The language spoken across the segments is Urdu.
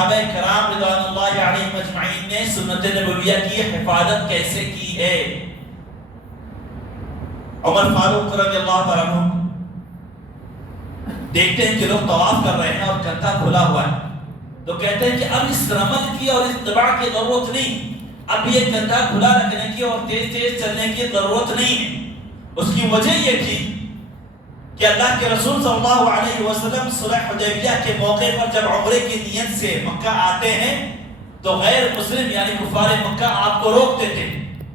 صحابہ کرام رضوان اللہ علیہم اجمعین نے سنت نبویہ کی حفاظت کیسے کی ہے؟ عمر فاروق رضی اللہ تعالیٰ عنہ دیکھتے ہیں کہ لوگ طواف کر رہے ہیں اور کندھا کھلا ہوا ہے، تو کہتے ہیں کہ اب اس رمل کی اور اس اتباع کی ضرورت نہیں، اب یہ کندھا کھلا رکھنے کی اور تیز تیز چلنے کی ضرورت نہیں ہے۔ اس کی وجہ یہ تھی کہ اللہ کے رسول صلی اللہ علیہ وسلم صلح حدیبیہ کے موقع پر جب عمرے کی نیت سے مکہ آتے ہیں تو غیر مسلم یعنی کفار مکہ آپ کو روک دیتے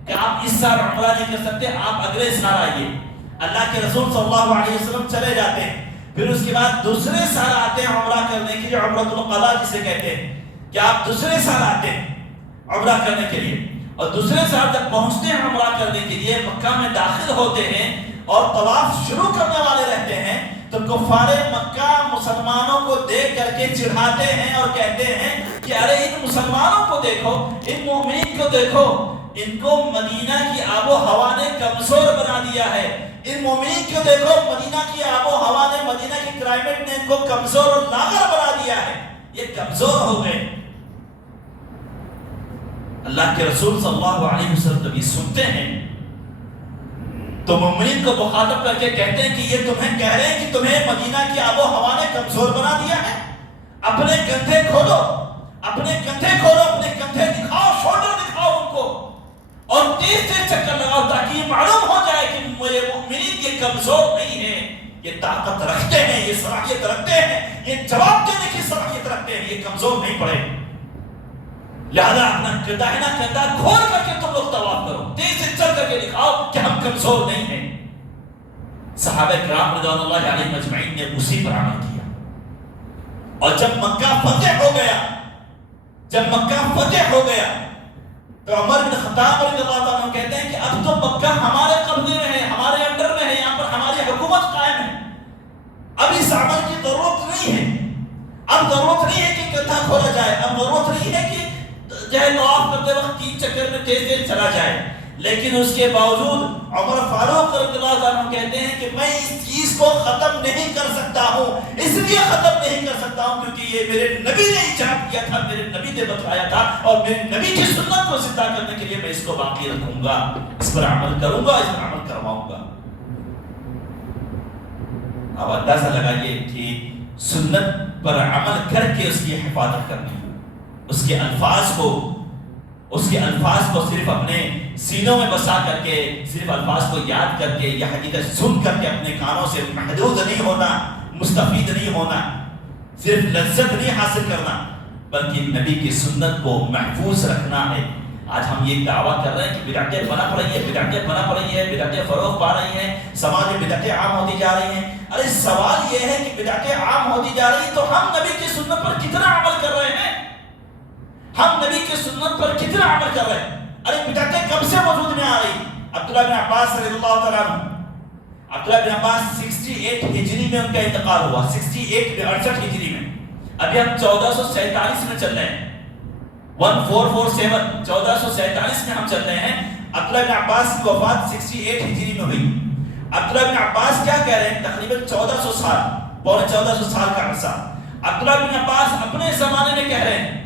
کہ آپ اس سال عمرہ نہیں کر سکتے، آپ اگلے سال آئیے۔ اللہ کے رسول صلی اللہ علیہ وسلم چلے جاتے ہیں، پھر اس کے بعد دوسرے سال آتے ہیں عمرہ کرنے کے لیے، عمرۃ القضاء جسے کہتے ہیں کہ آپ دوسرے سال آتے ہیں عمرہ کرنے کے لیے، اور دوسرے سال جب پہنچتے ہیں عمرہ کرنے کے لیے مکہ میں داخل ہوتے ہیں اور طواف شروع کرنے والے رہتے ہیں تو کفار مکہ مسلمانوں کو دیکھ کر کے چڑھاتے ہیں اور کہتے ہیں کہ ارے ان مسلمانوں کو دیکھو، ان مومنین کو دیکھو، ان کو مدینہ کی آب و ہوا نے کمزور بنا دیا ہے، ان مومنین کو دیکھو، مدینہ کی آب و ہوا نے، مدینہ کی کلائمیٹ نے ان کو کمزور اور لاغر بنا دیا ہے، یہ کمزور ہو گئے۔ اللہ کے رسول صلی اللہ علیہ وسلم جب یہ سنتے ہیں تو مومنین کو مخاطب کر کے کہتے ہیں کہ یہ تمہیں کہہ رہے ہیں کہ تمہیں مدینہ کی آب و ہوا نے کمزور بنا دیا ہے، اپنے کندھے کھولو، اپنے کندھے کھولو، اپنے کندھے دکھاؤ، شولڈر دکھاؤ ان کو، اور تیز تیز چکر لگاؤ تاکہ یہ معلوم ہو جائے کہ میرے مومنین یہ کمزور نہیں ہیں، یہ طاقت رکھتے ہیں، یہ صلاحیت رکھتے ہیں، یہ جواب دینے کی صلاحیت رکھتے ہیں، یہ کمزور نہیں پڑے۔ لہذا اپنا داہنا کندھا کھول کر کے تم لوگ طواف کرو، تیز سے چل کر کے دکھاؤ کہ ہم کمزور نہیں ہیں۔ صحابہ کرام رضوان اللہ علیہم اجمعین نے اسی پر عمل کیا، اور جب مکہ فتح ہو گیا، جب مکہ فتح ہو گیا تو عمر بن خطاب رضی اللہ عنہ کہتے ہیں کہ اب تو مکہ ہمارے قبضے میں ہے، ہمارے انڈر میں ہے، یہاں پر ہماری حکومت قائم ہے، اب اس عمل کی ضرورت نہیں ہے، اب ضرورت نہیں ہے کہ کندھا کھولا جائے، اب ضرورت نہیں ہے کہ چاہے طواف کرتے وقت تین چکر میں تیز تیز چلا جائے۔ لیکن اس کے باوجود عمر فاروق رضی اللہ عنہ کہتے ہیں کہ میں اس چیز کو ختم نہیں کر سکتا ہوں، اس لیے ختم نہیں کر سکتا ہوں کیونکہ یہ میرے نبی نے ایجاد کیا تھا، میرے نبی نے بتایا تھا، اور میرے نبی کی سنت کو زندہ کرنے کے لیے میں اس کو باقی رکھوں گا، اس پر عمل کروں گا، اس پر عمل کرواؤں گا۔ اب اندازہ لگائیے کہ سنت پر عمل کر کے اس کی حفاظت کرنی، اس کے الفاظ کو صرف اپنے سینوں میں بسا کر کے، صرف الفاظ کو یاد کر کے یا حقیقت سن کر کے اپنے کانوں سے محدود نہیں ہونا، مستفید نہیں ہونا، صرف لذت نہیں حاصل کرنا، بلکہ نبی کی سنت کو محفوظ رکھنا ہے۔ آج ہم یہ دعویٰ کر رہے ہیں کہ بدعتیں پنپ رہی ہیں، بدعتیں پنپ رہی ہیں، بدعتیں فروغ پا رہی ہیں، سماج میں بدعتیں عام ہوتی جا رہی ہیں۔ ارے سوال یہ ہے کہ بدعتیں عام ہوتی جا رہی ہیں تو ہم نبی کی سنت پر کتنا عمل کر رہے ہیں؟ ہم نبی کی سنت پر کتنا عمل کر رہے ہیں؟ ارے بدعتیں کب سے وجود میں آ رہی؟ عبداللہ بن عباس رضی اللہ تعالیٰ عنہ، عبداللہ بن عباس 68 ہجری میں ان کا انتقال ہوا، 68 ہجری میں، ابھی ہم 1447 میں چل رہے ہیں، 1447 1447 میں ہم چل رہے ہیں۔ عبداللہ بن عباس کی وفات 68 ہجری میں ہوئی۔ عبداللہ بن عباس کیا کہہ رہے ہیں؟ تقریباً 1400 سال، پونے 1400 سال کا عرصہ عبداللہ بن عباس اپنے زمانے میں کہہ رہے ہیں،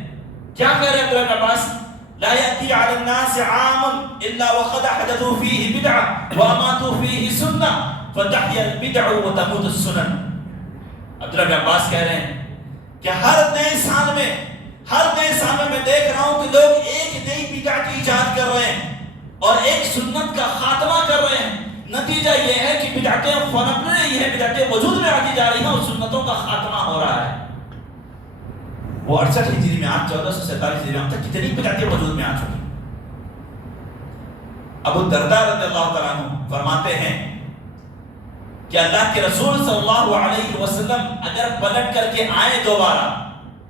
کیا کہہ رہے ہیں عبداللہ بن عباس؟ لا يأتي على الناس عام إلا وقد أحدثوا فيه بدعة وأماتوا فيه سنة فتحيا البدع وتموت السنن۔ عبداللہ بن عباس کہہ رہے ہیں کہ ہر نئے سال میں میں دیکھ رہا ہوں کہ لوگ ایک نئی بدعت ایجاد کر رہے ہیں اور ایک سنت کا خاتمہ کر رہے ہیں۔ نتیجہ یہ ہے کہ بدعتیں پنپ رہی ہیں، بدعتیں وجود میں آتی جا رہی ہیں اور سنتوں کا خاتمہ ہو رہا ہے۔ وہ 68 ہجری میں، آج 1447 ہجری میں، تک کتنی بدعتیں وجود میں آ چکی۔ ابو الدرداء رضی اللہ تعالیٰ عنہ فرماتے ہیں کہ اللہ کے رسول صلی اللہ علیہ وسلم اگر پلٹ کر کے آئیں دوبارہ،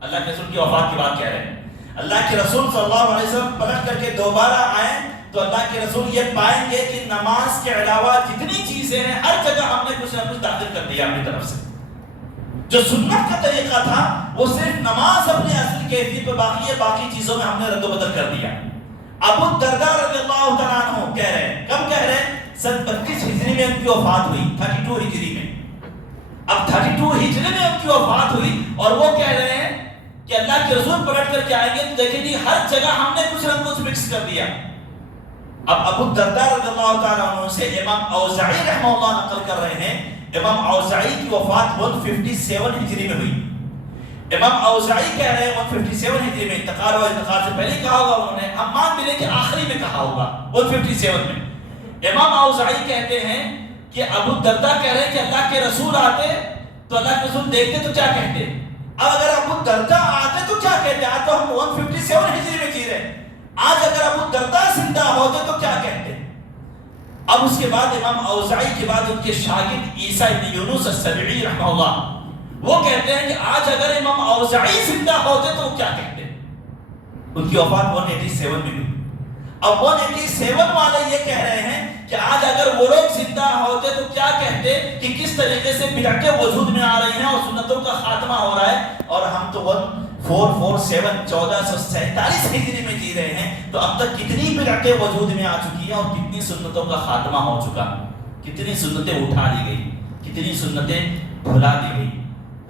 اللہ کے رسول کی وفات کی بات کہہ رہے ہیں، اللہ کے رسول صلی اللہ علیہ وسلم پلٹ کر کے دوبارہ آئیں تو اللہ کے رسول یہ پائیں گے کہ نماز کے علاوہ جتنی چیزیں ہیں ہر جگہ ہم نے کچھ نہ کچھ داخل کر دیا اپنی طرف سے۔ جو سنت کا طریقہ تھا وہ صرف نماز اپنے اصل کیفیت پہ باقی ہے، باقی چیزوں میں ہم نے رد و بدل کر دیا۔ ابو الدرداء رضی اللہ تعالیٰ عنہ کہہ رہے ہیں، کب کہہ رہے ہیں؟ 32 ہجری میں ان کی وفات ہوئی، 32 ہجری میں۔ اب 32 ہجری میں ان کی وفات ہوئی اور وہ کہہ رہے ہیں کہ اللہ کے رسول پلٹ کر کے آئیں گے تو دیکھیں گے ہر جگہ ہم نے کچھ نہ کچھ مکس کر دیا. اب ابو الدرداء رضی اللہ تعالیٰ عنہ سے امام اوزاعی رحمہ اللہ نقل کر رہے ہیں. امام اوزاعی کی وفات 157 ہجری میں ہوئی. امام اوزاعی کہہ رہے ہیں 157 ہجری میں انتقال ہوا. انتقال سے پہلے کہا ہوگا انہوں نے, ہم مان ملے کہ آخری میں کہا ہوگا 157 میں. امام اوزاعی کہتے ہیں کہ ابو الدرداء کہہ رہے ہیں کہ اللہ کے رسول آتے تو اللہ کے رسول دیکھتے تو کیا کہتے. اب اگر ابو الدرداء آتے تو کیا کہتے. آج تو ہم 157 ہجری میں جی رہے ہیں, آج اگر ابو الدرداء زندہ ہوتے تو کیا کہتے. اب اس کے بعد امام اوزاعی کے بعد ان کے شاگرد عیسیٰ ابن یونس السبعی رحمہ اللہ وہ کہتے ہیں کہ آج اگر امام اوزاعی زندہ ہوتے تو کیا کہتے. ان کی وفات 187 میں ہوئی. اب 187 والے یہ کہہ رہے ہیں کہ آج اگر وہ لوگ زندہ ہوتے تو کیا کہتے کہ کس طریقے سے بدعتیں وجود میں آ رہی ہیں اور سنتوں کا خاتمہ ہو رہا ہے, اور ہم تو 1447 1447 ہجری میں جی رہے ہیں. تو اب تک کتنی بدعتیں وجود میں آ چکی ہیں اور کتنی سنتوں کا خاتمہ ہو چکا, کتنی سنتیں اٹھا لی گئی, کتنی سنتیں بھلا دی گئی.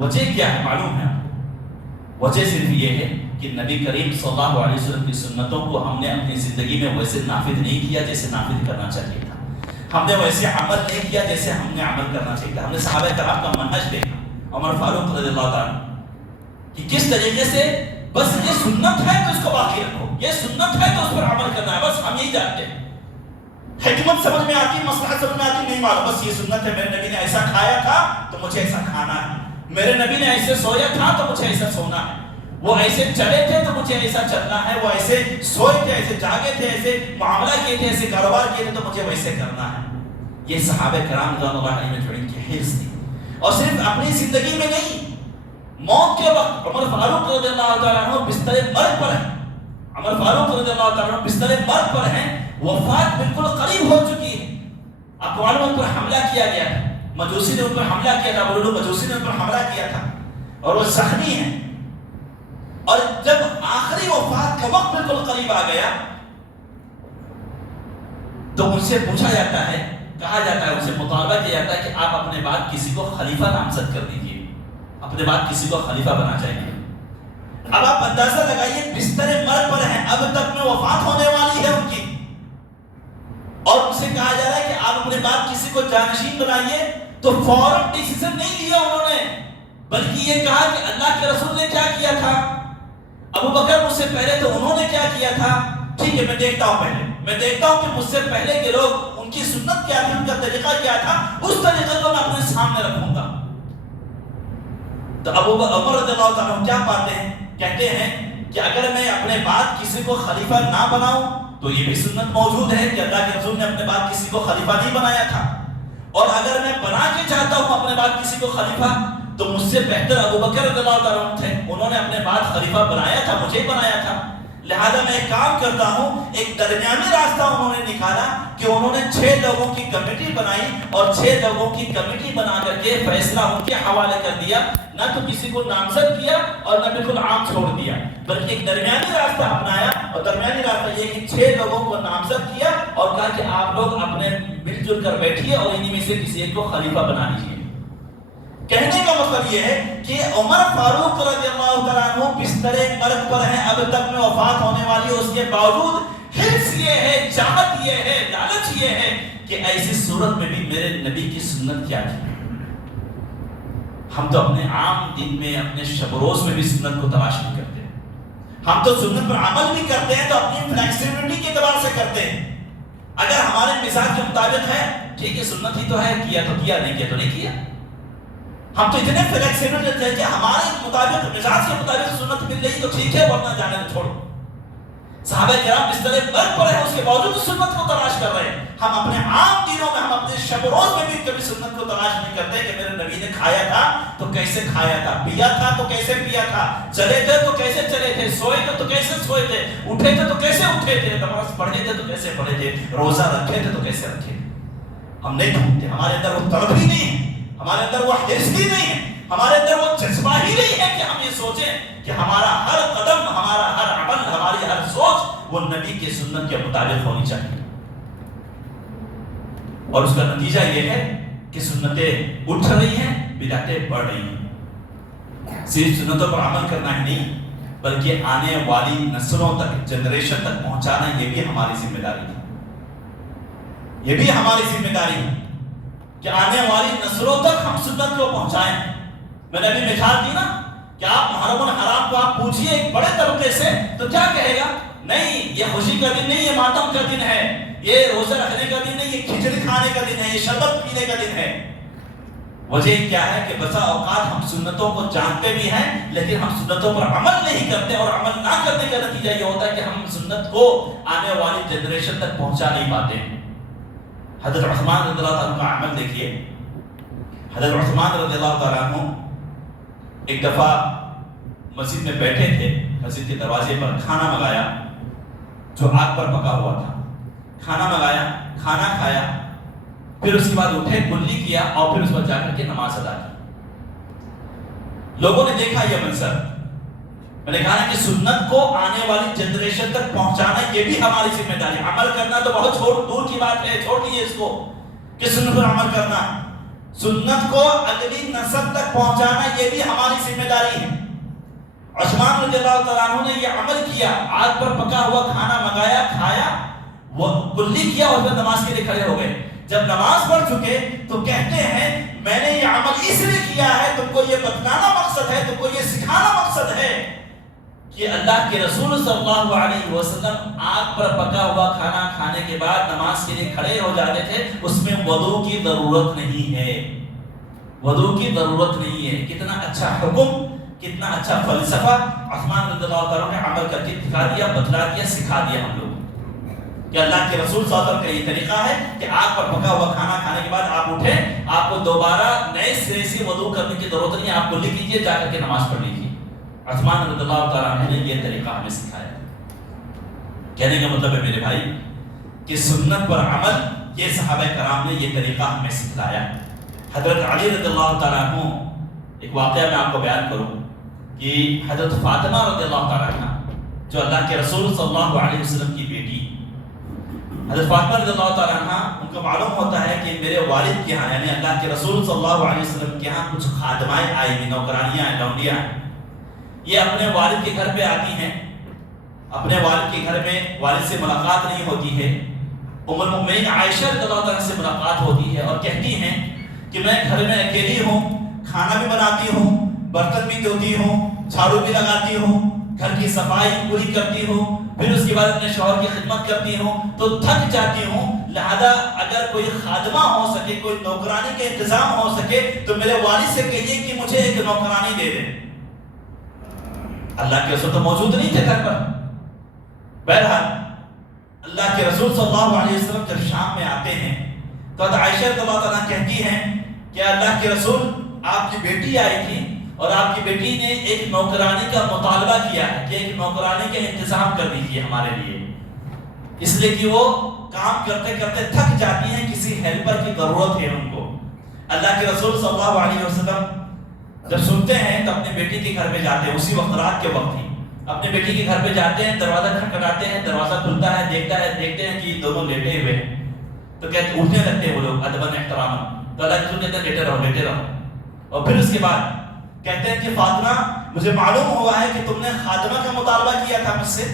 وجہ کیا ہے معلوم ہے آپ کو؟ وجہ صرف یہ ہے کہ نبی کریم صلی اللہ علیہ وسلم کی سنتوں کو ہم نے اپنی زندگی میں ویسے نافذ نہیں کیا جیسے نافذ کرنا چاہیے تھا. ہم نے ویسے عمل نہیں کیا جیسے ہم نے عمل کرنا چاہیے تھا. ہم نے صحابہ کرام کا منہج دیکھا, عمر فاروق رضی اللہ تعالیٰ کہ کس طریقے سے بس یہ سنت ہے تو اس کو باقی رکھو, یہ سنت ہے تو اس پر عمل کرنا ہے, بس ہم یہی جانتے ہیں. حکمت سمجھ میں آتی, مصلحت سمجھ میں آتی نہیں معلوم, بس یہ سنت ہے. میرے نبی نے ایسا کھایا تھا تو مجھے ایسا کھانا ہے, میرے نبی نے ایسے سویا تھا تو مجھے ایسا سونا ہے, وہ ایسے چلے تھے تو مجھے ایسا چلنا ہے, وہ ایسے سوئے تھے, ایسے جاگے تھے, ایسے معاملہ کیے تھے, ایسے کاروبار کیے تھے تو مجھے ویسے کرنا ہے. یہ صحابہ کرام رضوان اللہ علیہم اجمعین کی حرص تھی. اور صرف اپنی زندگی میں نہیں, موت کے وقت عمر فاروق رضی اللہ تعالیٰ عنہ بستر مرگ پر ہیں. عمر فاروق رضی اللہ تعالیٰ عنہ بستر مرگ پر ہیں, وفات بالکل قریب ہو چکی ہے. اقوام ان پر حملہ کیا گیا تھا, مجوسی نے ان پر حملہ کیا تھا, بولو مجوسی نے ان پر حملہ کیا تھا اور وہ زخمی ہیں. اور جب آخری وفات کا وقت بالکل قریب آ گیا تو ان سے پوچھا جاتا ہے, کہا جاتا ہے, ان سے مطالبہ کیا جاتا ہے کہ آپ اپنے بعد کسی کو خلیفہ نامزد کر دیجیے, اپنے بعد کسی کو خلیفہ بنا چاہیے. اب آپ اندازہ لگائیے بستر مرگ پر ہیں, اب تک میں وفات ہونے والی ہے ان کی, اور ان سے کہا جا رہا ہے کہ آپ اپنے بعد کسی کو جانشین بنائیے. تو فوراً ڈیسیژن نہیں لیا انہوں نے, بلکہ یہ کہا کہ اللہ کے رسول نے کیا کیا تھا, ابو بکر مجھ سے پہلے تو انہوں نے کیا کیا تھا, ٹھیک ہے میں دیکھتا ہوں, پہلے میں دیکھتا ہوں کہ مجھ سے پہلے کے لوگ ان کی سنت کیا تھی, ان کا طریقہ کیا تھا, اس طریقے کو میں اپنے سامنے رکھوں گا. تو ابو عمر رضی اللہ تعالیٰ کیا پاتے ہیں, کہتے ہیں کہ اگر میں اپنے بعد کسی کو خلیفہ نہ بناؤں تو یہ بھی سنت موجود ہے کہ اللہ کے رسول نے اپنے بعد کسی کو خلیفہ نہیں بنایا تھا, اور اگر میں بنا کے چاہتا ہوں اپنے بعد کسی کو خلیفہ تو مجھ سے بہتر ابو بکر رضی اللہ تعالیٰ عنہ تھے, انہوں نے اپنے بعد خلیفہ بنایا تھا, مجھے ہی بنایا تھا. لہذا میں ایک کام کرتا ہوں, ایک درمیانی راستہ انہوں نے نکالا کہ انہوں نے 6 لوگوں کی کمیٹی بنائی اور 6 لوگوں کی کمیٹی بنا کر کے فیصلہ ان کے حوالے کر دیا, نہ تو کسی کو نامزد کیا اور نہ بالکل عام چھوڑ دیا, بلکہ ایک درمیانی راستہ اپنایا. اور درمیانی راستہ یہ کہ 6 لوگوں کو نامزد کیا اور کہا کہ آپ لوگ اپنے مل جل کر بیٹھیے اور انہی میں سے کسی ایک کو خلیفہ بنا لیجیے. کہنے کا مطلب یہ ہے کہ عمر فاروق رضی اللہ تعالیٰ عنہ بستر مرگ پر ہیں, اب تک میں وفات ہونے والی ہے, اس کے باوجود حرص یہ ہے, چاہت یہ ہے, لالچ یہ ہے کہ ایسی صورت میں بھی میرے نبی کی سنت کیا تھی. ہم تو اپنے عام دن میں, اپنے شب و روز میں بھی سنت کو تلاش نہیں کرتے, ہم تو سنت پر عمل بھی کرتے ہیں تو اپنی فلیکسیبلٹی کے اعتبار سے کرتے ہیں. اگر ہمارے مزاج کے مطابق ہے, ٹھیک ہے سنت ہی تو ہے, کیا تو کیا, نہیں کیا تو نہیں کیا. ہم تو اتنے فلیکسیبل ہیں کہ ہمارے مطابق, مزاج کے مطابق سنت مل رہی تو ٹھیک ہے, ورنہ جانے تو چھوڑو. صحابہ کرام اس طرح مرگ پر ہیں, اس کے باوجود سنت کو تلاش کر رہے ہیں. ہم اپنے عام دنوں میں, ہم اپنے شب و روز میں بھی کبھی سنت کو تلاش نہیں کرتے کہ میرے نبی نے کھایا تھا تو کیسے کھایا تھا, پیا تھا تو کیسے پیا تھا, چلے تھے تو کیسے چلے تھے, سوئے تھے تو کیسے سوئے تھے, اٹھے تھے تو کیسے اٹھے تھے, نماز پڑھے تھے تو کیسے پڑھے تھے, روزہ رکھے تھے تو کیسے رکھے تھے. ہم نہیں ڈھونڈتے, ہمارے اندر وہ طلب ہی نہیں ہے, ہمارے اندر وہ حرص ہی نہیں ہے, ہمارے اندر وہ جذبہ ہی نہیں ہے کہ ہم یہ سوچیں کہ ہمارا ہر قدم, ہمارا ہر عمل, ہماری ہر سوچ وہ نبی کی سنت کے مطابق ہونی چاہیے. اور اس کا نتیجہ یہ ہے کہ سنتیں اٹھ رہی ہیں, بدعتیں بڑھ رہی ہیں. صرف سنتوں پر عمل کرنا ہی نہیں, بلکہ آنے والی نسلوں تک، جنریشن تک پہنچانا یہ بھی ہماری ذمہ داری ہے، یہ بھی ہماری ذمہ داری ہے کہ آنے والی نسلوں تک ہم سنت کو پہنچائیں۔ میں نے ابھی مثال دی نا کہ آپ محرم الحرام کو آپ پوچھئے ایک بڑے طبقے سے تو کیا کہے گا؟ نہیں یہ خوشی کا دن نہیں، یہ ماتم کا دن ہے، یہ روزہ رکھنے کا دن نہیں، یہ کھچڑی کھانے کا دن ہے، یہ شربت پینے کا دن ہے۔ وجہ کیا ہے کہ بسا اوقات ہم سنتوں کو جانتے بھی ہیں لیکن ہم سنتوں پر عمل نہیں کرتے، اور عمل نہ کرنے کا نتیجہ یہ ہوتا ہے کہ ہم سنت کو آنے والی جنریشن تک پہنچا نہیں پاتے ہیں۔ حضرت عثمان رضی اللہ عنہ کا عمل دیکھیے۔ حضرت عثمان رضی اللہ تعالیٰ عنہ ایک دفعہ مسجد میں بیٹھے تھے، مسجد کے دروازے پر کھانا منگایا جو آگ پر پکا ہوا تھا، کھانا منگایا، کھانا کھایا، پھر اس کے بعد اٹھے، کلی کیا اور پھر اس پر جا کر کے نماز ادا کی۔ لوگوں نے دیکھا یہ منظر، میں نے کہا کہ سنت کو آنے والی جنریشن تک پہنچانا یہ بھی ہماری ذمہ داری۔ عمل کرنا تو بہت دور کی بات ہے، چھوڑ دیجیے اس کو کہ سنت پر عمل کرنا، سنت کو اگلی نسل تک پہنچانا یہ بھی ہماری ذمہ داری ہے۔ عثمان رضی اللہ تعالیٰ عنہ نے یہ عمل کیا، آگ پر پکا ہوا کھانا منگایا، کھایا، وہ کلی کیا اور پھر نماز کے لیے کھڑے ہو گئے۔ جب نماز پڑھ چکے تو کہتے ہیں میں نے یہ عمل اس لیے کیا ہے، تم کو یہ بتلانا مقصد ہے، تم کو یہ سکھانا مقصد ہے کہ اللہ کے رسول صلی اللہ علیہ وسلم آگ پر پکا ہوا کھانا کھانے کے بعد نماز کے لیے کھڑے ہو جاتے تھے، اس میں وضو کی ضرورت نہیں ہے، وضو کی ضرورت نہیں ہے۔ کتنا اچھا حکم، کتنا اچھا فلسفہ عثمان رضی اللہ تعالیٰ نے عمل کر کے دکھا دیا، بتلا دیا، سکھا دیا ہم لوگ کہ اللہ کے رسول صلی اللہ علیہ وسلم کا یہ طریقہ ہے کہ آگ پر پکا ہوا کھانا کھانے کے بعد آپ اٹھیں، آپ کو دوبارہ نئے سرے سے وضو کرنے کی ضرورت نہیں ہے، آپ کو لکھ لیجیے، جا کر کے نماز پڑھ لیجیے۔ عثمان رضی اللہ تعالیٰ عنہ نے یہ طریقہ ہمیں سکھایا۔ کہنے کا مطلب ہے میرے بھائی کہ سنت پر عمل یہ صحابہ کرام نے یہ طریقہ ہمیں سکھلایا۔ حضرت علی رضی اللہ تعالیٰ عنہ، ایک واقعہ میں آپ کو بیان کروں کہ حضرت فاطمہ رضی اللہ تعالیٰ عنہ جو اللہ کے رسول صلی اللہ علیہ وسلم کی بیٹی، حضرت فاطمہ رضی اللہ تعالیٰ عنہ، ان کو معلوم ہوتا ہے کہ میرے والد کے ہاں یعنی اللہ کے رسول صلی اللہ علیہ وسلم کے ہاں کچھ خادمائیں آئی ہیں، نوکرانیاں ہیں، لونڈیاں ہیں، یہ اپنے والد کے گھر پہ آتی ہیں، اپنے والد کے گھر میں والد سے ملاقات نہیں ہوتی ہے۔ ام المؤمنین عائشہ رضی اللہ عنہ سے ملاقات ہوتی ہے اور کہتی ہیں کہ میں گھر میں اکیلی ہوں، کھانا بھی بناتی ہوں، برتن بھی دھوتی ہوں، جھاڑو بھی لگاتی ہوں، گھر کی صفائی پوری کرتی ہوں، پھر اس کے بعد اپنے شوہر کی خدمت کرتی ہوں تو تھک جاتی ہوں، لہذا اگر کوئی خادمہ ہو سکے، کوئی نوکرانی کا انتظام ہو سکے تو میرے والد سے کہیے کہ مجھے ایک نوکرانی دے دیں۔ اللہ کے رسول تو موجود نہیں تھے گھر پر۔ بہرحال اللہ کے رسول صلی اللہ علیہ وسلم جب شام میں آتے ہیں تو عائشہ رضی اللہ عنہا کہتی ہیں کہ اللہ کے رسول آپ کی بیٹی آئی تھی اور آپ کی بیٹی نے ایک نوکرانی کا مطالبہ کیا ہے کہ ایک نوکرانی کا انتظام کر دیجیے ہمارے لیے، اس لیے کہ وہ کام کرتے کرتے تھک جاتی ہیں، کسی ہیلپر کی ضرورت ہے ان کو۔ اللہ کے رسول صلی اللہ علیہ وسلم جب سنتے ہیں تو اپنے بیٹی کے گھر پہ جاتے ہیں، اسی وقت رات کے وقت ہی اپنے بیٹی کے گھر پہ جاتے ہیں، دروازہ کھٹکھٹاتے ہیں، دروازہ کھلتا ہے، دیکھتے ہیں کہ دونوں لیٹے ہوئے ہیں، تو کہتے اٹھنے لگتے ہیں وہ لوگ ادباً احتراماً، تو اللہ کے رسول کہتے ہیں لیٹے رہو، اور پھر اس کے بعد کہتے ہیں کہ فاطمہ مجھے معلوم ہوا ہے کہ تم نے خادمہ کا مطالبہ کیا تھا مجھ سے،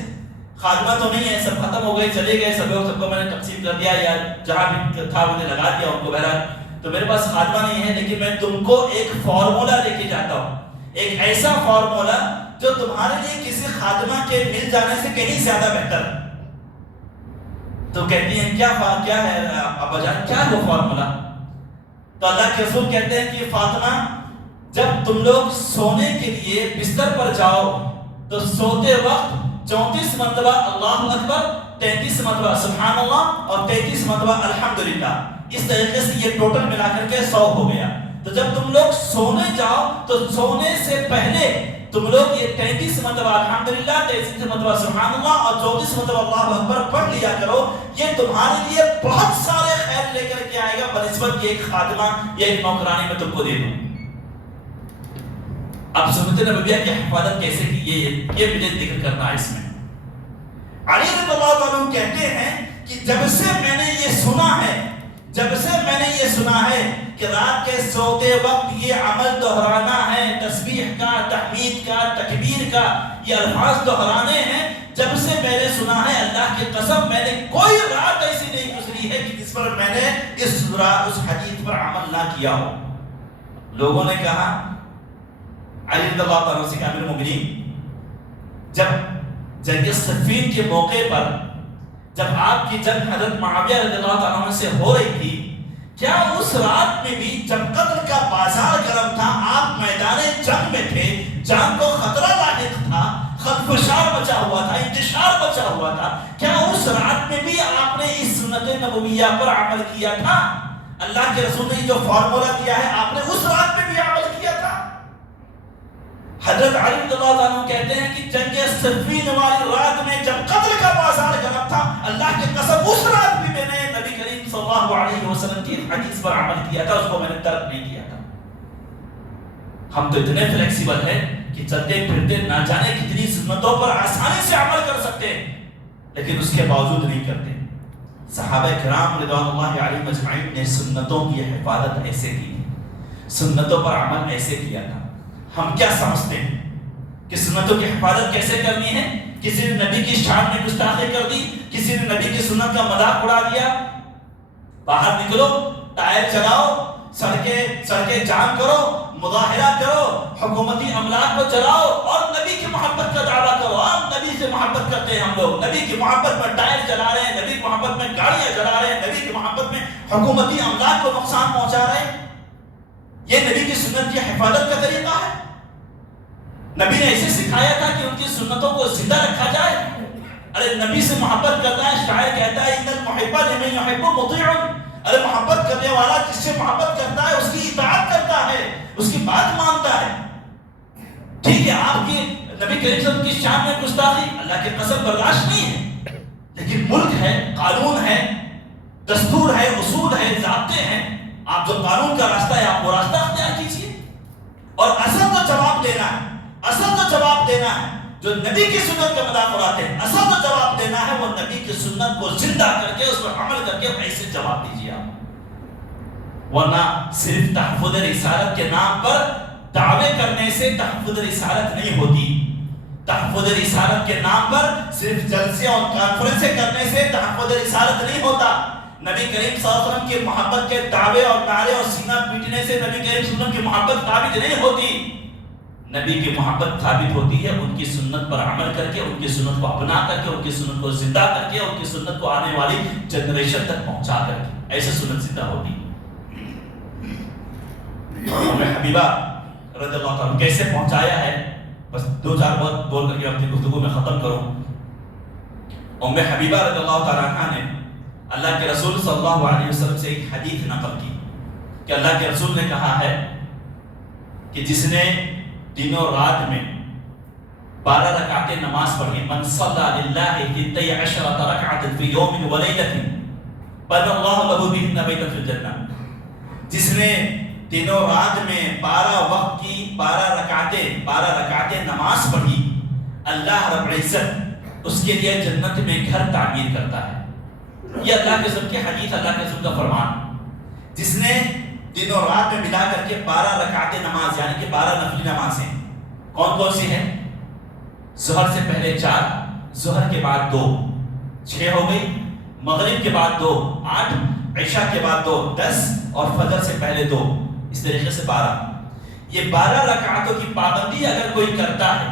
خادمہ تو نہیں ہے، سب ختم ہو گئے، چلے گئے سب لوگ، سب کو میں نے تقسیم کر دیا یا جہاں بھی تھا مجھے لگا دیا ان کو، بہرحال تو میرے پاس خادمہ نہیں ہے، لیکن میں تم کو ایک فارمولا لے کے جاتا ہوں، ایک ایسا فارمولا جو تمہارے لیے کسی خادمہ کے مل جانے سے کہیں زیادہ بہتر۔ تو کہتی ہیں کیا ہے ابا جان، کیا ہے وہ فارمولا؟ تو اللہ کے رسول کہتے ہیں کہ فاطمہ جب تم لوگ سونے کے لیے بستر پر جاؤ تو سوتے وقت 34 مرتبہ اللہ اکبر، 33 مرتبہ سبحان اللہ اور 33 مرتبہ الحمدللہ، اس طریقے سے یہ ٹوٹل ملا کر کے 100 ہو گیا۔ تو جب تم لوگ سونے جاؤ تو سونے سے پہلے تم لوگ یہ 33 مرتبہ الحمدللہ، 33 مرتبہ سبحان اللہ اور 34 مرتبہ اللہ اکبر پڑھ لیا کرو، یہ تمہارے لیے بہت سارے خیر لے کر کے آئے گا بنسبت ایک خادمہ یا ایک نوکرانی میں تم کو دے دوں۔ اب سنت نبویہ کی حفاظت کیسے کی، یہ مجھے ذکر کرنا ہے اس میں۔ علی رضی اللہ عنہ کہتے ہیں کہ جب سے میں نے یہ سنا ہے کہ رات کے سوتے وقت یہ عمل دہرانا ہے، تسبیح کا، تحمید کا، تکبیر کا، یہ الفاظ دہرانے ہیں، جب سے میں نے سنا ہے اللہ کی قسم میں نے کوئی رات ایسی نہیں گزری ہے کہ جس پر میں نے اس حدیث پر عمل نہ کیا ہو۔ لوگوں نے کہا علی رضی اللہ تعالیٰ سے کہ امیر المومنین، جب جنگ صفین کے موقع پر جب آپ کی جنگ حضرت معاویہ رضی اللہ تعالیٰ عنہ سے ہو رہی تھی، کیا اس رات میں بھی جب قتل کا بازار گرم تھا، آپ میدان جنگ میں تھے، جان کو خطرہ لاحق تھا، خدفشار بچا ہوا تھا، انتشار بچا ہوا تھا، کیا اس رات میں بھی آپ نے اس سنت نبویہ پر عمل کیا تھا؟ اللہ کے رسول نے جو فارمولا دیا ہے آپ نے اس رات میں بھی عمل کیا تھا؟ حضرت علی رضی اللہ عنہ کہتے ہیں کہ جنگ صفین والی رات میں جب قتل کا بازار گرم تھا، اللہ کی قسم اس رات بھی میں نے نبی کریم صلی اللہ علیہ وسلم کی حدیث پر عمل کیا تھا، اس کو میں نے ترک نہیں کیا تھا۔ ہم تو اتنے فلیکسیبل ہیں کہ چلتے پھرتے نہ جانے کتنی سنتوں پر آسانی سے عمل کر سکتے ہیں، لیکن اس کے باوجود نہیں کرتے۔ صحابہ کرام رضوان اللہ علیہم اجمعین نے سنتوں کی حفاظت ایسے کی، سنتوں پر عمل ایسے کیا تھا۔ ہم کیا سمجھتے ہیں کہ سنتوں کی حفاظت کیسے کرنی ہے؟ کسی نے نبی کی شان میں گستاخی کر دی، کسی نے نبی کی سنت کا مذاق اڑا دیا، باہر نکلو، ٹائر چلاؤ، سڑکیں جام کرو، مظاہرہ کرو، حکومتی املاک کو چلاؤ اور نبی کی محبت کا دعویٰ کرو۔ آپ نبی سے محبت کرتے ہیں، ہم لوگ نبی کی محبت میں ٹائر چلا رہے ہیں، نبی کی محبت میں گاڑیاں چلا رہے ہیں، نبی کی محبت میں حکومتی املاک کو نقصان پہنچا رہے ہیں۔ یہ نبی کی سنت کی حفاظت کا طریقہ ہے؟ نبی نے ایسے سکھایا تھا کہ ان کی سنتوں کو زندہ رکھا جائے۔ ارے نبی سے محبت کرتا ہے، شاعر کہتا ہے ان المحب لمن یحب مطیع، ارے محبت کرنے والا جس سے محبت کرتا ہے اس کی اطاعت کرتا ہے، اس کی بات مانتا ہے۔ ٹھیک ہے، آپ کی نبی کریم صلی اللہ علیہ وسلم کی شان میں گستاخی اللہ کی قسم برداشت نہیں ہے، لیکن ملک ہے، قانون ہے، دستور ہے، اصول ہے، ضابطے ہیں، آپ جو قانون کا راستہ ہے آپ وہ راستہ اختیار کیجیے۔ اور اصل تو جواب دینا ہے، اصل تو جواب دینا ہے۔ جو نبی کی سنت کا مذاق اڑاتے ہیں، اصل تو جواب دینا ہے، وہ نبی کی سنت کو زندہ کر کے اس پر عمل کر کے ایسے جواب دیجیے آپ۔ ورنہ صرف تحفظ رسالت کے نام پر دعوے کرنے سے تحفظ رسالت نہیں ہوتی۔ تحفظ رسالت کے نام پر صرف جلسے اور کانفرنسیں کرنے سے تحفظ رسالت نہیں ہوتا۔ نبی کریم صلی اللہ علیہ وسلم کی محبت کے دعوے اور نعرے اور سینہ پیٹنے سے نبی کریم صلی اللہ علیہ وسلم کی محبت ثابت نہیں ہوتی۔ نبی کی محبت ثابت ہوتی ہے ان کی سنت پر عمل کر کے، ان کی سنت کو اپنا کر کے، ان کی سنت کو زندہ کر کے، ان کی سنت کو آنے والی جنریشن تک پہنچا کر کے، ایسے سنت زندہ ہوتی۔ ام حبیبہ رضی اللہ تعالیٰ کیسے پہنچایا ہے، بس دو چار بات بول کر کے اپنی گفتگو میں ختم کروں۔ ام حبیبہ رضی اللہ تعالیٰ عنہ نے اللہ کے رسول صلی اللہ علیہ وسلم سے ایک حدیث نقل کی کہ اللہ کے رسول نے کہا ہے کہ جس نے دن و رات میں 12 رکعتیں نماز پڑھی، من صلی للہ 12 رکعت فی یوم و لیلۃ بنى اللہ لہ بہن بیتا فی الجنہ، جس نے دن و رات میں 12 وقت کی 12 رکعتیں نماز پڑھی، اللہ رب العزت اس کے لیے جنت میں گھر تعمیر کرتا ہے۔ یہ اللہ کے رسول کی حدیث، اللہ کے رسول کا فرمان۔ جس نے دن اور رات میں ملا کر کے 12 رکعتیں نماز، یعنی کہ 12 نفلی نمازیں، کون کون سی ہیں؟ ظہر سے پہلے 4، ظہر کے بعد 2، 6 ہو گئی، مغرب کے بعد 2، 8، عشاء کے بعد 2، 10، اور فجر سے پہلے 2، اس طریقے سے 12۔ یہ 12 رکعتوں کی پابندی اگر کوئی کرتا ہے،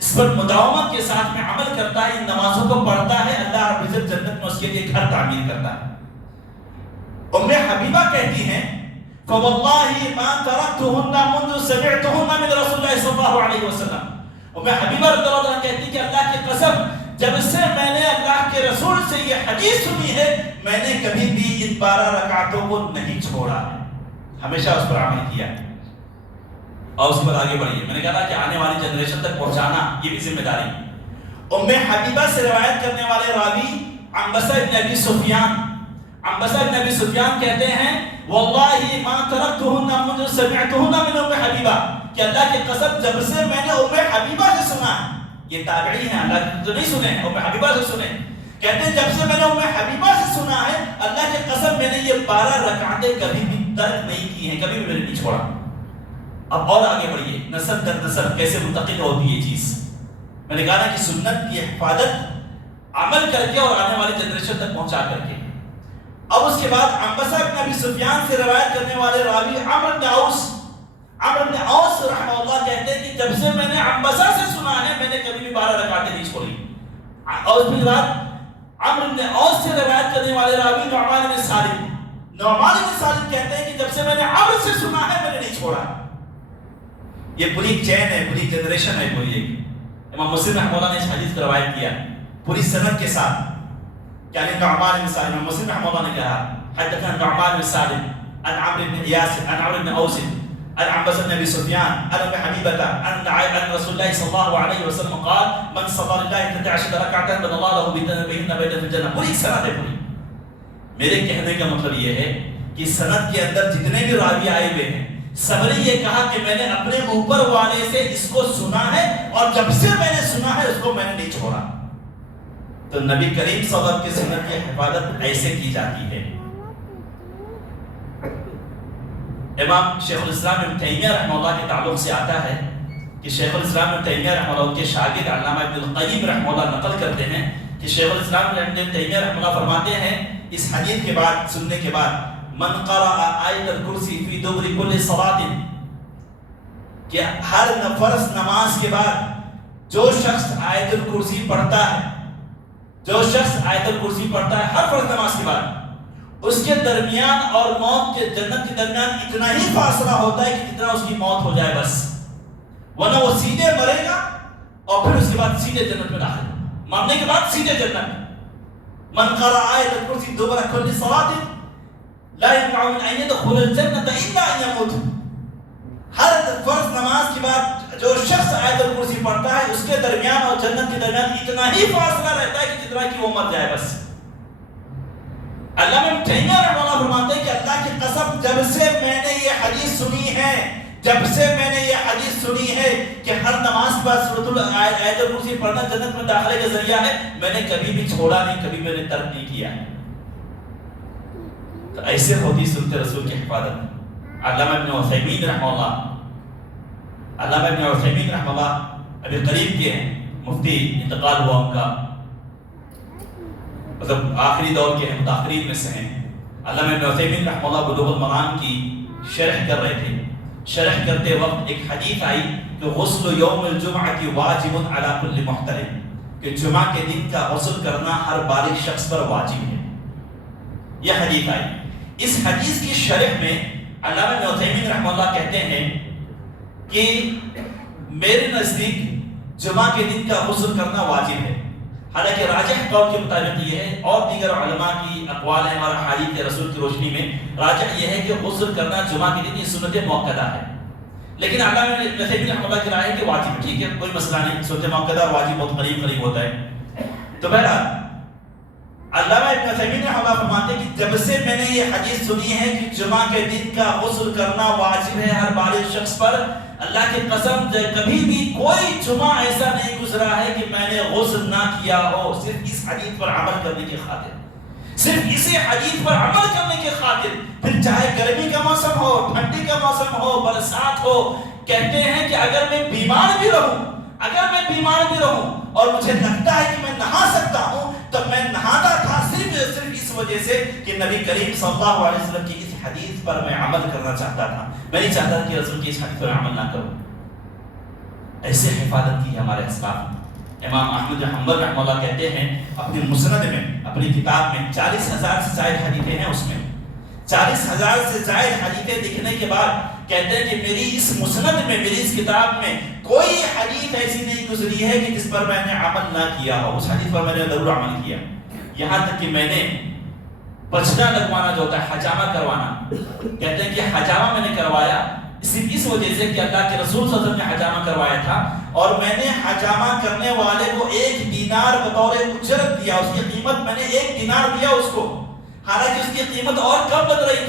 اس پر مداومت کے ساتھ میں عمل کرتا ہے، ان نمازوں کو پڑھتا ہے، اللہ رب العزت جنت میں اس کے لیے گھر تعمیر کرتا ہے۔ ام حبیبہ کہتی ہیں فواللہ ما ترکتہن منذ سمعتہن من رسول اللہ صلی اللہ علیہ وسلم۔ ام حبیبہ رضی اللہ عنہ کہتی کہ اللہ کی قسم جب سے میں نے اللہ کے رسول سے یہ حدیث سنی ہے، میں نے کبھی بھی ان 12 رکعتوں کو نہیں چھوڑا ہے، ہمیشہ اس پر عمل کیا ہے۔ اور اس کے بعد آگے بڑھیے، میں نے کہا تھا کہ آنے والی جنریشن تک پہنچانا یہ بھی ذمہ داری۔ ام حبیبہ سے روایت کرنے والے راوی عنبسہ بن ابی سفیان، عنبسہ بن ابی سفیان کہتے ہیں واللہ ما ترکتہن منذ سمعتہن من ام حبیبہ، کہ اللہ کی قسم جب سے میں نے ام حبیبہ سے سنا ہے، یہ تابعی ہیں، اللہ کی تو نہیں سنے، ام حبیبہ سے سنے، کہتے ہیں جب سے میں نے ام حبیبہ سے سنا ہے، اللہ کی قسم میں نے یہ 12 رکعتیں کبھی بھی ترک نہیں کی ہیں، کبھی بھی میں نے نہیں چھوڑا۔ اب اور آگے بڑھیے، نسل در نسل کیسے منتقل ہوتی ہے چیز۔ میں نے کہا نا کہ سنت کی حفاظت عمل کر کے اور آنے والی جنریشن تک پہنچا کر کے. اب اس کے بعد عنبسہ بن ابی سفیان سے روایت کرنے والے راوی عمرو بن اوس رحمہ اللہ کہتے ہیں کہ جب سے میں نے عنبسہ سے سنا ہے میں نے کبھی بھی 12 رکعتیں نہیں چھوڑی. اور اس کے بعد عمرو بن اوس سے روایت کرنے والے راوی نعمان بن سالم کہتے ہیں کہ جب سے میں نے عمرو سے سنا ہے میں نے نہیں چھوڑا. یہ پوری چین ہے, پوری جنریشن ہے پوری ایک. امام مسلم رحمہ اللہ نے اس حدیث کو روایت کیا پوری سند کے ساتھ. یعنی نعمان بن سالم, امام مسلم رحمہ اللہ نے کہا حدثنا نعمان بن سالم عن عمرو بن ایاس عن عمرو بن اوس عن عنبسة بن ابي سفيان عن ام حبيبة عن رسول الله صلى الله عليه وسلم قال من صلى لله 12 ركعة بنى الله له بهن بيتا في الجنة. پوری سند ہے پوری. میرے کہنے کا مطلب یہ ہے کہ سند کے اندر جتنے بھی راوی آئے ہوئے ہیں سب نے یہ کہا کہ میں نے اپنے اوپر والے سے اس کو سنا ہے اور جب سے میں نے سنا ہے اس کو میں نے نہیں چھوڑا. تو نبی کریم صلی اللہ علیہ وسلم کی سنت کی حفاظت ایسے کی جاتی ہے. امام شیخ الاسلام ابن تیمیہ رحمہ اللہ کے تعلق سے آتا ہے کہ شیخ الاسلام ابن تیمیہ رحمہ اللہ کے شاگرد علامہ ابن القیم رحمہ اللہ نقل کرتے ہیں کہ شیخ الاسلام ابن تیمیہ رحمہ اللہ فرماتے ہیں اس حدیث کے بعد سننے کے بعد من قرأ آیت الکرسی فی دبر کل صلاۃ, کہ ہر فرض نماز کے بعد جو شخص آیت الکرسی پڑھتا ہے ہر فرض نماز کے بعد, اس کے درمیان اور موت کے جنت کے درمیان اتنا ہی فاصلہ ہوتا ہے کہ جتنا اس کی موت ہو جائے بس, ورنہ وہ سیدھے مرے گا اور پھر اس کے بعد سیدھے جنت میں داخل, مرنے کے بعد سیدھے جنت. من قرأ آیت الکرسی دبر کل صلاۃ لا يمنع من ان يدخل الجنة الا ان يموت. ہر فرض نماز کے بعد جو شخص آیت الکرسی پڑھتا ہے اس کے درمیان اور جنت کے درمیان اتنا ہی فاصلہ رہتا ہے کہ جتنا کہ وہ مر جائے بس. علامہ ابن تیمیہ رحمہ اللہ فرماتے ہیں کہ اللہ کی قسم جب سے میں نے یہ حدیث سنی ہے کہ ہر نماز کے بعد سورۃ آیت الکرسی پڑھنا جنت میں داخلے کا ذریعہ ہے, میں نے کبھی بھی چھوڑا نہیں, کبھی میں نے ترک نہیں کیا. تو ایسے ہوتی سنت رسول کی حفاظت. علامہ ابن عثیمین رحمہ اللہ ابھی قریب کے ہیں, مفتی انتقال ہوا ان کا, مطلب آخری دور کے ہیں, متاخرین میں سے ہیں. علامہ ابن عثیمین رحمہ اللہ بلوغ المرام کی شرح کر رہے تھے. شرح کرتے وقت ایک حدیث آئی کہ غسل یوم الجمعہ واجب علی کل محترم, کہ جمعہ کے دن کا غسل کرنا ہر بالغ شخص پر واجب ہے. یہ حدیث آئی. اس حدیث کی شرح میں علامہ ابن عثیمین رحمہ اللہ کہتے ہیں کہ میرے نزدیک جمعہ کے دن کا غسل کرنا واجب ہے. حالانکہ راجح قول کے مطابق یہ ہے, اور دیگر علماء کی اقوال ہیں اور احادیث رسول کی روشنی میں راجح یہ ہے کہ غسل کرنا جمعہ کے دن یہ سنت موقدہ ہے. لیکن علامہ ابن عثیمین رحمہ اللہ کی رائے ہے کہ واجب, ٹھیک ہے کوئی مسئلہ نہیں, سنت موقدہ اور واجب بہت قریب ہوتا ہے. تو بہرحال علامہ ابن عثیمین رحمہ اللہ فرماتے ہیں کہ جب سے میں نے یہ حدیث سنی ہے کہ جمعہ کے دن کا غسل کرنا واجب ہے ہر بالغ شخص پر, اللہ کی قسم کبھی بھی کوئی جمعہ ایسا نہیں گزرا ہے کہ میں نے غسل نہ کیا ہو, صرف اس حدیث پر عمل کرنے کی خاطر, صرف اسی حدیث پر عمل کرنے کی خاطر. پھر چاہے گرمی کا موسم ہو, ٹھنڈی کا موسم ہو, برسات ہو, کہتے ہیں کہ اگر میں بیمار بھی رہوں اور مجھے لگتا ہے کہ میں نہا سکتا ہوں تو میں نہاتا تھا صرف اس وجہ سے کہ نبی کریم صلی اللہ علیہ وسلم کی اس حدیث پر میں عمل کرنا چاہتا تھا. میں نہیں چاہتا کہ رسول کی اس حدیث پر عمل نہ کروں. ایسے حفاظت کی ہمارے اسلاف. امام احمد بن حنبل رحمہ اللہ کہتے ہیں اپنی مسند میں, اپنی کتاب میں 40,000 سے زائد حدیثیں ہیں, اس میں 40,000 سے زائد حدیثیں لکھنے کے بعد کہتے ہیں کہ میری اس مسند میں, میری اس کتاب میں کوئی حدیث ایسی نہیں گزری ہے کہ جس پر میں نے عمل نہ کیا ہو. اس حدیث پر میں نے ضرور عمل کیا. یہاں تک کہ میں نے پچھنا لگوانا جو ہوتا ہے, حجامہ کروانا, کہتے ہیں کہ حجامہ میں نے کروایا صرف اس وجہ سے کہ اللہ کے رسول صلی اللہ علیہ وسلم نے حجامہ کروایا تھا, اور میں نے حجامہ کرنے والے کو 1 دینار بطور اجرت دیا. اس کی قیمت میں نے 1 دینار دیا اس کو, حالانکہ اس کی قیمت اور کم بن رہی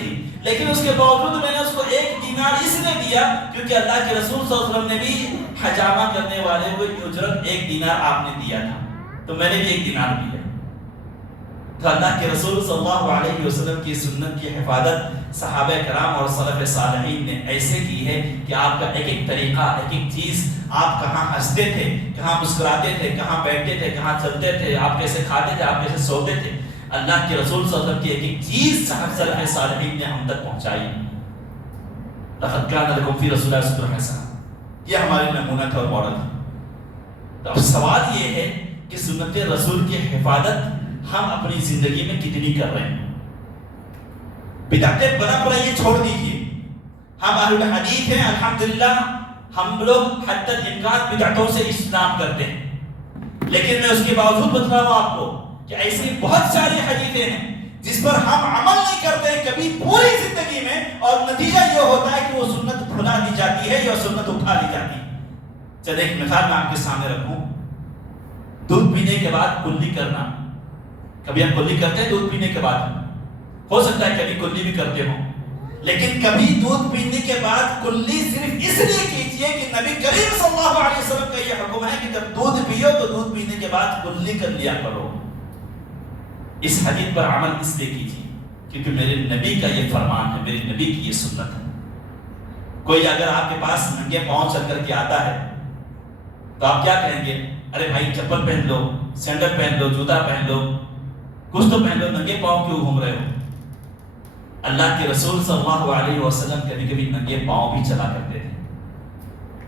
تھی, لیکن اس کے باوجود میں نے اس کو 1 دینار اس لیے دیا کیونکہ اللہ کے رسول صلی اللہ علیہ وسلم نے بھی حجامہ کرنے والے کو اجرت 1 دینار آپ نے دیا تھا, تو میں نے بھی 1 دینار دیا. تو اللہ کے رسول صلی اللہ علیہ وسلم کی سنت کی حفاظت صحابہ کرام اور سلف صالحین نے ایسے کی ہے کہ آپ کا ایک ایک طریقہ، ایک ایک چیز، آپ کہاں ہنستے تھے، کہاں مسکراتے تھے، کہاں بیٹھتے تھے، کہاں چلتے تھے، آپ کیسے کھاتے تھے، آپ کیسے سوتے تھے، اللہ کے رسول صلی اللہ علیہ وسلم کی ایک ایک چیز سلف صالحین نے ہم تک پہنچائی۔ لقد كان لكم في رسول اللہ اسوۃ حسنہ، یہ ہمارے نمونہ تھا اور ماڈل تھا۔ تو اب سوال یہ ہے کہ سنت رسول کی حفاظت ہم اپنی زندگی میں کتنی کر رہے ہیں؟ بدعتیں بنا پڑی چھوڑ دیجیے، ہم اہل حدیث ہیں الحمدللہ، ہم لوگ حتی الامکان بدعتوں سے اجتناب کرتے ہیں، لیکن میں اس کے باوجود بتا رہا ہوں آپ کو کہ ایسی بہت ساری حدیثیں ہیں جس پر ہم عمل نہیں کرتے کبھی پوری زندگی میں، اور نتیجہ یہ ہوتا ہے کہ وہ سنت بھلا دی جاتی ہے یا سنت اٹھا لی جاتی ہے۔ چلے ایک مثال میں آپ کے سامنے رکھوں، دودھ پینے کے بعد کلی کرنا، کبھی ہم کلی کرتے ہیں دودھ پینے کے بعد، ہو سکتا ہے کبھی کلی بھی کرتے ہوں، لیکن کبھی دودھ پینے کے بعد کلی صرف اس لیے کیجئے کہ نبی کریم صلی اللہ علیہ وسلم کا یہ حکم ہے کہ جب دودھ پیو تو دودھ پینے کے بعد کلی کر لیا کرو۔ اس حدیث پر عمل اس لیے کیجئے کیونکہ میرے نبی کا یہ فرمان ہے، میرے نبی کی یہ سنت ہے۔ کوئی اگر آپ کے پاس ننگے پاؤں چل کر کے آتا ہے تو آپ کیا کہیں گے؟ ارے بھائی چپل پہن لو، سینڈل پہن لو، جوتا پہن لو، کچھ تو پہن لو، ننگے پاؤں کیوں گھوم رہے ہو؟ اللہ کے رسول صلی اللہ علیہ وسلم کبھی کبھی ننگے پاؤں بھی چلا کرتے تھے،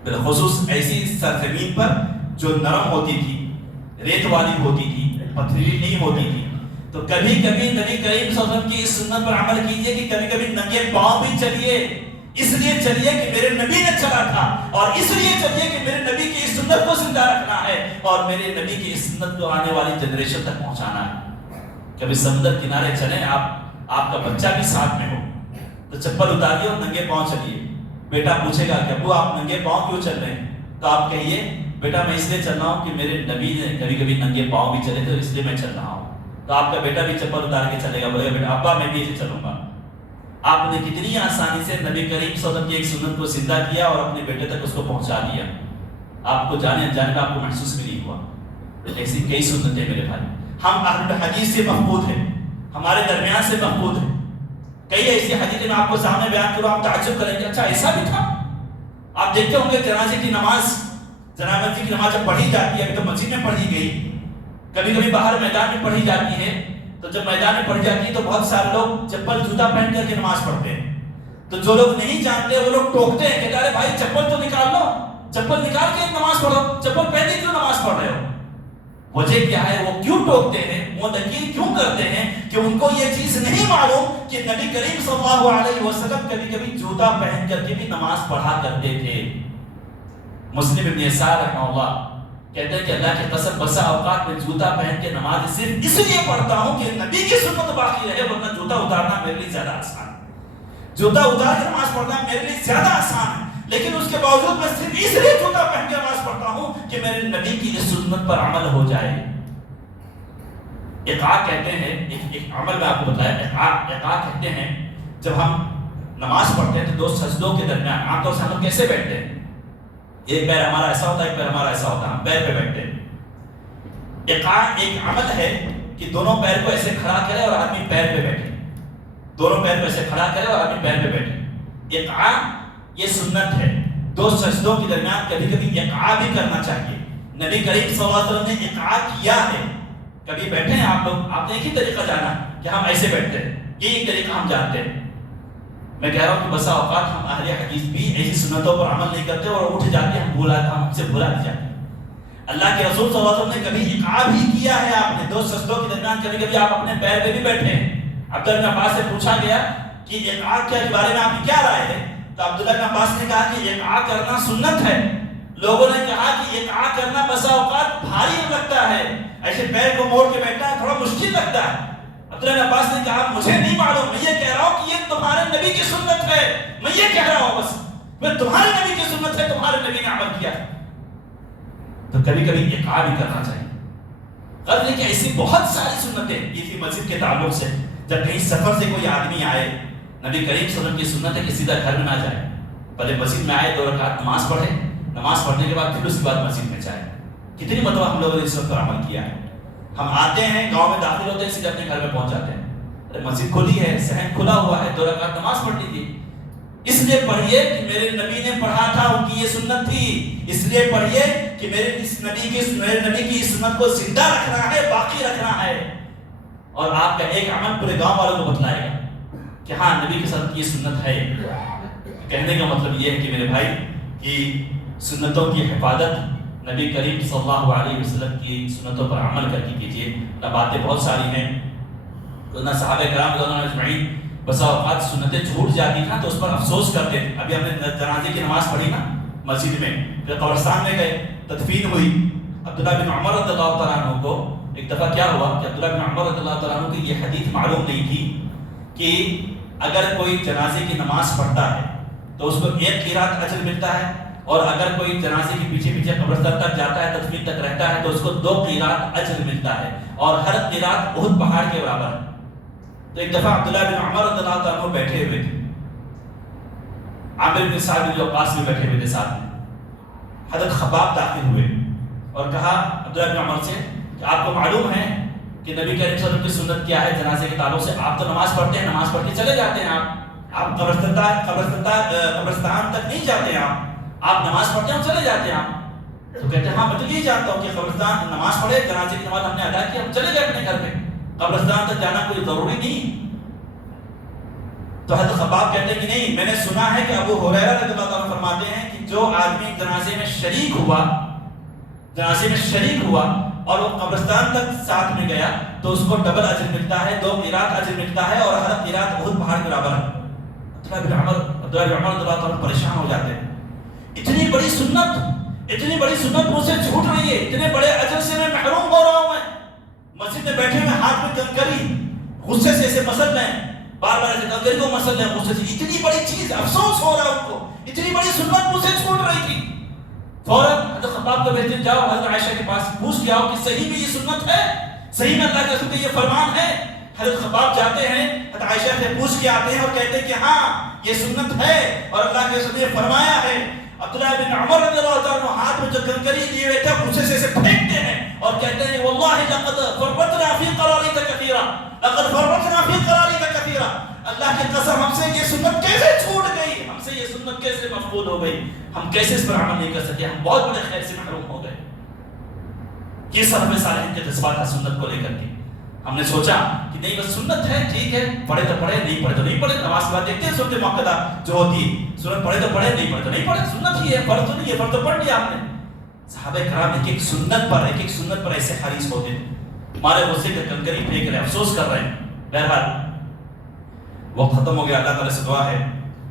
بالخصوص ایسی سرزمین پر جو نرم ہوتی تھی، ریت والی ہوتی تھی، پتھریلی نہیں ہوتی تھی، تو کبھی کبھی نبی کریم صلی اللہ علیہ وسلم کی اس سنت پر عمل کیجئے کہ کبھی کبھی ننگے پاؤں بھی چلیے، اس لیے چلیے کہ میرے نبی نے چلا تھا، اور اس لیے چلیے کہ میرے نبی کی اس سنت کو زندہ رکھنا ہے اور میرے نبی کی اس سنت کو آنے والی جنریشن تک پہنچانا ہے۔ کبھی سمندر کنارے چلیں، آپ کا بچہ بھی ساتھ میں ہو تو چپل اتاریے اور ننگے پاؤں چلیے، بیٹا پوچھے گا کہ ابو آپ ننگے پاؤں کیوں چل رہے ہیں؟ تو آپ کہیے بیٹا میں اس لیے چل رہا ہوں کہ میرے نبی نے کبھی کبھی ننگے پاؤں بھی چلے تھے اس لیے میں چل رہا ہوں۔ تو آپ کا بیٹا بھی چپل اتار کے چلے گا، بولے گا بیٹا ابا میں بھی ایسے چلوں گا۔ آپ نے کتنی آسانی سے نبی کریم صلی اللہ علیہ وسلم کی ایک سنت کو زندہ کیا اور اپنے بیٹے تک اس کو پہنچا دیا، آپ کو جانے انجانے میں آپ کو محسوس بھی نہیں ہوا۔ ایسی کئی سنتیں میرے بھائی، ہم اہل حدیث سے محفوظ ہیں، ہمارے درمیان سے محفوظ ہیں۔ کئی ایسی حدیثیں میں آپ کو سامنے بیان کروں، آپ تعجب کریں گے اچھا ایسا بھی تھا۔ آپ دیکھتے ہوں گے جنازے کی نماز جب پڑھی جاتی ہے، ابھی تو مسجد میں پڑھی گئی، کبھی کبھی باہر میدان میں پڑھی جاتی ہے، تو جب میدان میں پڑھی جاتی ہے تو بہت سارے لوگ چپل جوتا پہن کر کے نماز پڑھتے ہیں، تو جو لوگ نہیں جانتے وہ لوگ ٹوکتے ہیں کہ ارے بھائی چپل تو نکال لو، چپل نکال کے نماز پڑھو، چپل پہن کے کیوں نماز پڑھ رہے ہو؟ وجہ کیا ہے؟ وہ کیوں ٹوکتے ہیں، وہ نکیر کیوں کرتے ہیں کہ ان کو یہ چیز نہیں معلوم کہ نبی کریم صلی اللہ علیہ وسلم کبھی کبھی جوتا پہن کر کے بھی نماز پڑھا کرتے تھے۔ مسلم ابن یسار رحمہ اللہ کہتے ہیں کہ اللہ کی قسم بسا اوقات میں جوتا پہن کے نماز صرف اس لیے پڑھتا ہوں کہ نبی کی سنت باقی رہے، ورنہ جوتا اتارنا میرے لیے زیادہ آسان ہے، جوتا اتار کے نماز پڑھنا میرے لیے زیادہ آسان ہے، لیکن اس کے باوجود میں صرف اس لیے جوتا پہن کے نماز پڑھتا ہوں کہ میرے نبی کی اس سنت پر عمل ہو جائے۔ اقاع کہتے ہیں، ایک عمل میں آپ کو بتایا، اقاع کہتے ہیں جب ہم نماز پڑھتے ہیں تو دو سجدوں کے درمیان عام طور سے ہم کیسے بیٹھتے ہیں؟ ایک پیر ہمارا ایسا ہوتا ہے، ایک پیر ہمارا ایسا ہوتا ہے، ہم پیر پہ بیٹھتے ہیں۔ اقاع ایک عمل ہے کہ دونوں پیر کو ایسے کھڑا کرے اور آدمی پیر پہ بیٹھے، دونوں پیر کو ایسے کھڑا کرے اور آدمی پیر پہ بیٹھے۔ اقاع یہ سنت ہے، دو سجدوں کے درمیان کبھی کبھی اقاع بھی کرنا چاہیے۔ نبی کریم صلی اللہ علیہ وسلم نے اقاع کیا ہے۔ کبھی بیٹھے ہیں آپ لوگ، آپ نے ایک ہی طریقہ جانا کہ ہم ایسے بیٹھتے ہیں، یہ طریقہ ہم جانتے ہیں۔ میں کہہ رہا ہوں کہ بسا اوقات ہم اہل حدیث بھی ایسی سنتوں پر عمل نہیں کرتے اور اٹھ جاتے ہیں، ہم سے بھلا دی جاتے ہیں۔ اللہ کے رسول صلی اللہ علیہ وسلم نے کبھی اقاع بھی کیا ہے، آپ نے دو سجدوں کے درمیان کبھی کبھی آپ اپنے پیر پہ بھی بیٹھے ہیں۔ عبداللہ بن عباس سے پوچھا گیا کہ اقاع کے بارے میں آپ کی کیا رائے ہے؟ تو عبداللہ بن عباس نے کہا کہ اقاع کرنا سنت ہے۔ لوگوں نے کہا کہ اقاع کرنا بسا اوقات بھاری لگتا ہے، ایسے پیر کو موڑ کے بیٹھنا ہے تھوڑا مشکل لگتا ہے۔ عبداللہ بن عباس نے کہا مجھے نہیں معلوم، میں یہ کہہ رہا ہوں کہ یہ تمہارے نبی کی سنت ہے، میں یہ کہہ رہا ہوں بس، میں تمہارے نبی کی سنت ہے، تمہارے نبی نے عمل کیا۔ تو کبھی کبھی اقاع بھی کرنا چاہیے۔ غرض ہے کہ ایسی بہت ساری سنتیں اسی مسجد کے تعلق سے، جب کہیں سفر سے کوئی آدمی آئے، نبی کریم صلی اللہ علیہ وسلم کی سنت ہے کہ سیدھا گھر میں نہ جائے، پہلے مسجد میں آئے، 2 رکعت نماز پڑھے، نماز پڑھنے کے بعد پھر اس کے بعد مسجد میں جائے۔ کتنی مرتبہ ہم لوگوں نے اس وقت پر عمل کیا ہے؟ ہم آتے ہیں، گاؤں میں داخل ہوتے ہیں، سیدھے اپنے گھر میں پہنچ جاتے ہیں، مسجد کھلی ہے، صحن کھلا ہوا ہے، 2 رکعت نماز پڑھ لیجیے۔ اس لیے پڑھیے کہ میرے نبی نے پڑھا تھا، ان کی یہ سنت تھی۔ اس لیے پڑھیے کہ میرے نبی کی اس سنت کو زندہ رکھنا ہے، باقی رکھنا ہے، اور آپ کا ایک عمل پورے گاؤں والوں کو بتلائے گا کہ ہاں نبی کے ساتھ یہ سنت ہے۔ کہنے کا مطلب یہ ہے کہ میرے بھائی کی سنتوں کی حفاظت نبی کریم صلی اللہ علیہ وسلم کی سنتوں پر عمل کر کے کیجیے۔ نہ باتیں بہت ساری ہیں، نہ صحابہ کرام رضی اللہ اجمعین بسا اوقات سنتیں چھوٹ جاتی ہیں تو اس پر افسوس کرتے تھے۔ ابھی ہم نے جنازے کی نماز پڑھی نا مسجد میں، پھر قبرستان میں گئے، تدفین ہوئی۔ عبداللہ بن عمر رضی اللہ تعالیٰ عنہ کو ایک دفعہ کیا ہوا کہ عبداللہ بن عمر رضی اللہ تعالیٰ عنہ کو یہ حدیث معلوم نہیں تھی کہ اگر کوئی جنازے کی نماز پڑھتا ہے تو اس کو 1 قرات اجر ملتا ہے، اور اگر کوئی جنازے کے پیچھے پیچھے قبرستان تک جاتا ہے، تدفین تک رہتا ہے، تو اس کو 2 قرات اجر ملتا ہے، اور ہر قرات احد پہاڑ کے برابر ہے۔ تو ایک دفعہ عبداللہ بن عمر رضی اللہ تعالیٰ عنہ بیٹھے ہوئے تھے، عامر بن سعد بن وقاص بھی بیٹھے ہوئے تھے ساتھ میں۔ حضرت خباب داخل ہوئے اور کہا عبداللہ بن عمر سے کہ آپ کو معلوم ہے کہ نبی کریم صلی اللہ علیہ وسلم کی سنت کیا ہے جنازے کے تعلق سے؟ آپ تو نماز پڑھتے ہیں، نماز پڑھ کے چلے جاتے ہیں، آپ قبرستان تک نہیں جاتے ہیں، آپ نماز پڑھتے ہیں اور چلے جاتے ہیں آپ۔ تو کہتے ہیں ہاں میں تو یہ جانتا ہوں کہ قبرستان نماز پڑھے، جنازے کی نماز ہم نے ادا کی، ہم چلے گئے اپنے گھر میں، قبرستان تک جانا کوئی ضروری نہیں۔ تو حضرت خباب کہتے ہیں کہ نہیں، میں نے سنا ہے کہ ابو ہریرہ رضی اللہ عنہ فرماتے ہیں کہ جو آدمی جنازے میں شریک ہوا اور وہ قبرستان تک ساتھ میں گیا تو اس کو ڈبل اجر ملتا ہے، 2 قرات اجر ملتا ہے، اور ہر قرات احد پہاڑ کے برابر ہے۔ عبداللہ بن عمر رضی اللہ عنہ پریشان ہو جاتے ہیں، اتنی بڑی سنت مجھ سے چھوٹ رہی ہے، اتنے بڑے اجر سے میں محروم ہو رہا ہوں۔ میں مسجد میں بیٹھے میں ہاتھ میں کنکری غصے سے ایسے مسل رہے ہیں، بار بار ایسے کنکری کو مسل رہے ہیں غصے سے، اتنی بڑی چیز، افسوس ہو رہا ہے ان کو، اتنی بڑی سنت مجھ سے چھوٹ رہی تھی۔ فوراً حضرت خباب کو بھیجتے جاؤ حضرت عائشہ کے پاس، پوچھ کے آؤ کہ صحیح میں یہ سنت ہے، صحیح میں اللہ کے رسول کا یہ فرمان ہے۔ حضرت خباب جاتے ہیں، حضرت عائشہ سے پوچھ کے آتے ہیں اور کہتے ہیں کہ ہاں یہ سنت ہے اور اللہ کے رسول نے فرمایا ہے۔ عبداللہ بن عمر رضی اللہ عنہ ہاتھ میں جو کنکری لیے ہوئے تھے غصے سے پھینکتے ہیں اور کہتے ہیں واللہ لقد فرطنا فی قرارک کثیرا، لقد فرطنا فی قرارک کثیرا، اللہ کی قسم ہم سے یہ سنت کیسے چھوٹ گئی، ہم سے یہ سنت کیسے مفقود ہو گئی، ہم کیسے اس پر عمل نہیں کر سکے، ہم بہت بڑے خیر سے محروم ہو گئے۔ یہ سلف صالحین کے جذبات ہے سنت کو لے کر کے۔ ہم نے سوچا کہ نہیں بس سنت ہے، ٹھیک ہے، پڑھے تو پڑھے، نہیں پڑھے تو نہیں پڑھے، نماز کے بعد دیکھتے ہیں سنت موقعہ جو ہوتی ہے، سنت پڑھے تو پڑھے، نہیں پڑھے تو نہیں پڑھے، سنت ہی ہے، فرض تو نہیں ہے، فرض تو پڑھ لیا آپ نے۔ صحابہ کرام ایک ایک سنت پر ایسے حریص ہوتے ہیں، ہمارے غصے کے کنکری پھینک رہے ہیں، افسوس کر رہے ہیں۔ بہرحال وقت ختم ہو گیا، اللہ تعالیٰ سے دعا ہے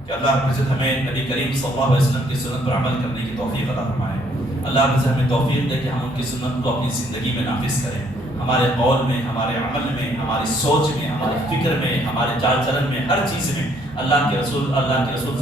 کہ اللہ رب العزت ہمیں نبی کریم صلی اللہ علیہ وسلم کی سنت پر عمل کرنے کی توفیق عطا فرمائے۔ اللہ رب العزت ہمیں توفیق دے کہ ہم ان کی سنت کو اپنی زندگی میں نافذ کریں، ہمارے قول میں، ہمارے عمل میں، ہماری سوچ میں، ہمارے فکر میں، ہمارے چال چلن میں، ہر چیز میں اللہ کے رسول